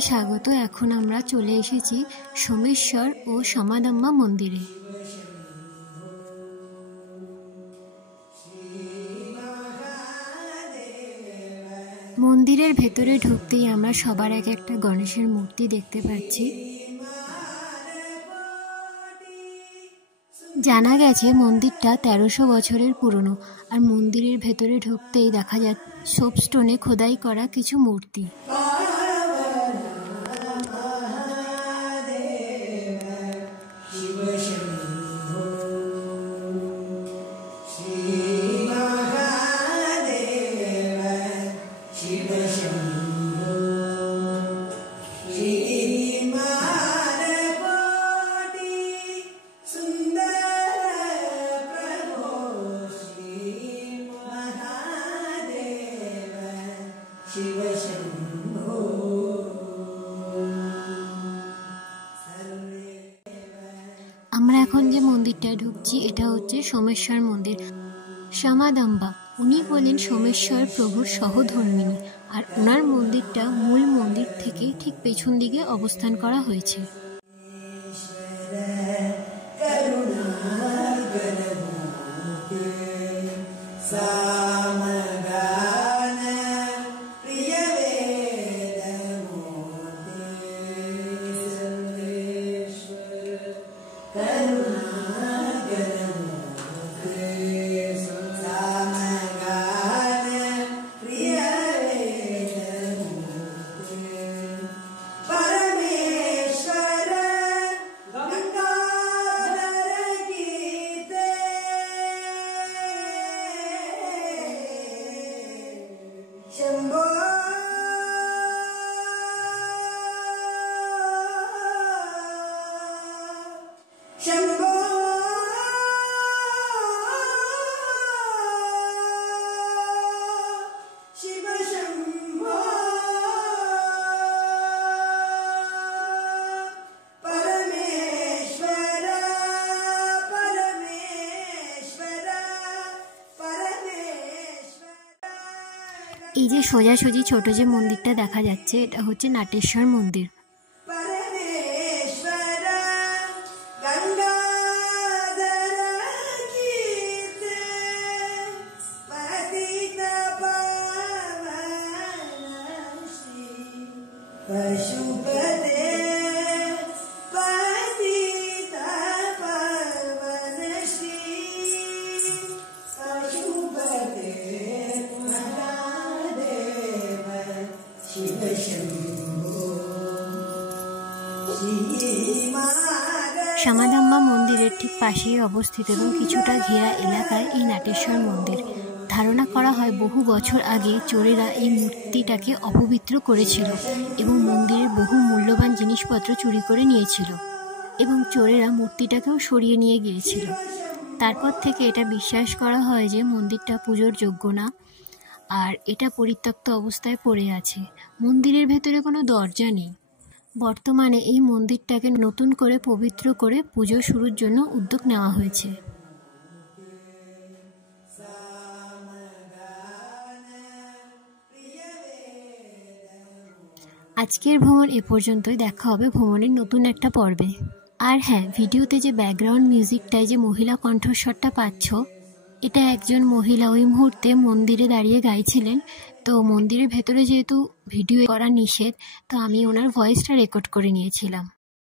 সবাইকে স্বাগত। এখন আমরা চলে এসেছি সোমেশ্বর ও সমাদম্মা মন্দিরে। মন্দিরের ভেতরে ঢুকতেই আমরা সবার আগে একটা গণেশের মূর্তি দেখতে পাচ্ছি। জানা গেছে মন্দিরটা 1300 বছরের পুরনো, আর মন্দিরের ভেতরে ঢুকতেই দেখা যাচ্ছে সোপস্টোনে খোদাই করা কিছু মূর্তি। আমরা এখন যে মন্দিরটায় ঢুকছি এটা হচ্ছে সোমেশ্বর মন্দির। সমাদম্বা উনি হলেন সোমেশ্বর প্রভুর সহধর্মিণী, আর ওনার মন্দিরটা মূল মন্দির থেকে ঠিক পেছন দিকে অবস্থান করা হয়েছে। এই যে সোজাসুজি ছোট যে মন্দিরটা দেখা যাচ্ছে এটা হচ্ছে নাটেশ্বর মন্দির। সমাদম্মা মন্দিরের ঠিক পাশেই অবস্থিত এবং কিছুটা ঘেরা এলাকায় এই নাটেশ্বর মন্দির। ধারণা করা হয় বহু বছর আগে চোরেরা এই মূর্তিটাকে অপবিত্র করেছিল এবং মন্দিরের বহু মূল্যবান জিনিসপত্র চুরি করে নিয়েছিল, এবং চোরেরা মূর্তিটাকেও সরিয়ে নিয়ে গিয়েছিল। তারপর থেকে এটা বিশ্বাস করা হয় যে মন্দিরটা পুজোর যোগ্য না, আর এটা পরিত্যক্ত অবস্থায় পড়ে আছে। মন্দিরের ভেতরে কোনো দরজা নেই। বর্তমানে এই মন্দিরটাকে নতুন করে পবিত্র করে পুজো শুরুর জন্য উদ্যোগ নেওয়া হয়েছে। আজকের ভ্রমণ এ পর্যন্তই। দেখা হবে ভ্রমণের নতুন একটা পর্বে। আর হ্যাঁ, ভিডিওতে যে ব্যাকগ্রাউন্ড মিউজিকটায় যে মহিলা কণ্ঠস্বরটা পাচ্ছ, এটা একজন মহিলা ওই মুহূর্তে মন্দিরে দাঁড়িয়ে গাইছিলেন। তো মন্দিরের ভেতরে যেহেতু ভিডিও করা নিষেধ, তো আমি ওনার ভয়েসটা রেকর্ড করে নিয়েছিলাম।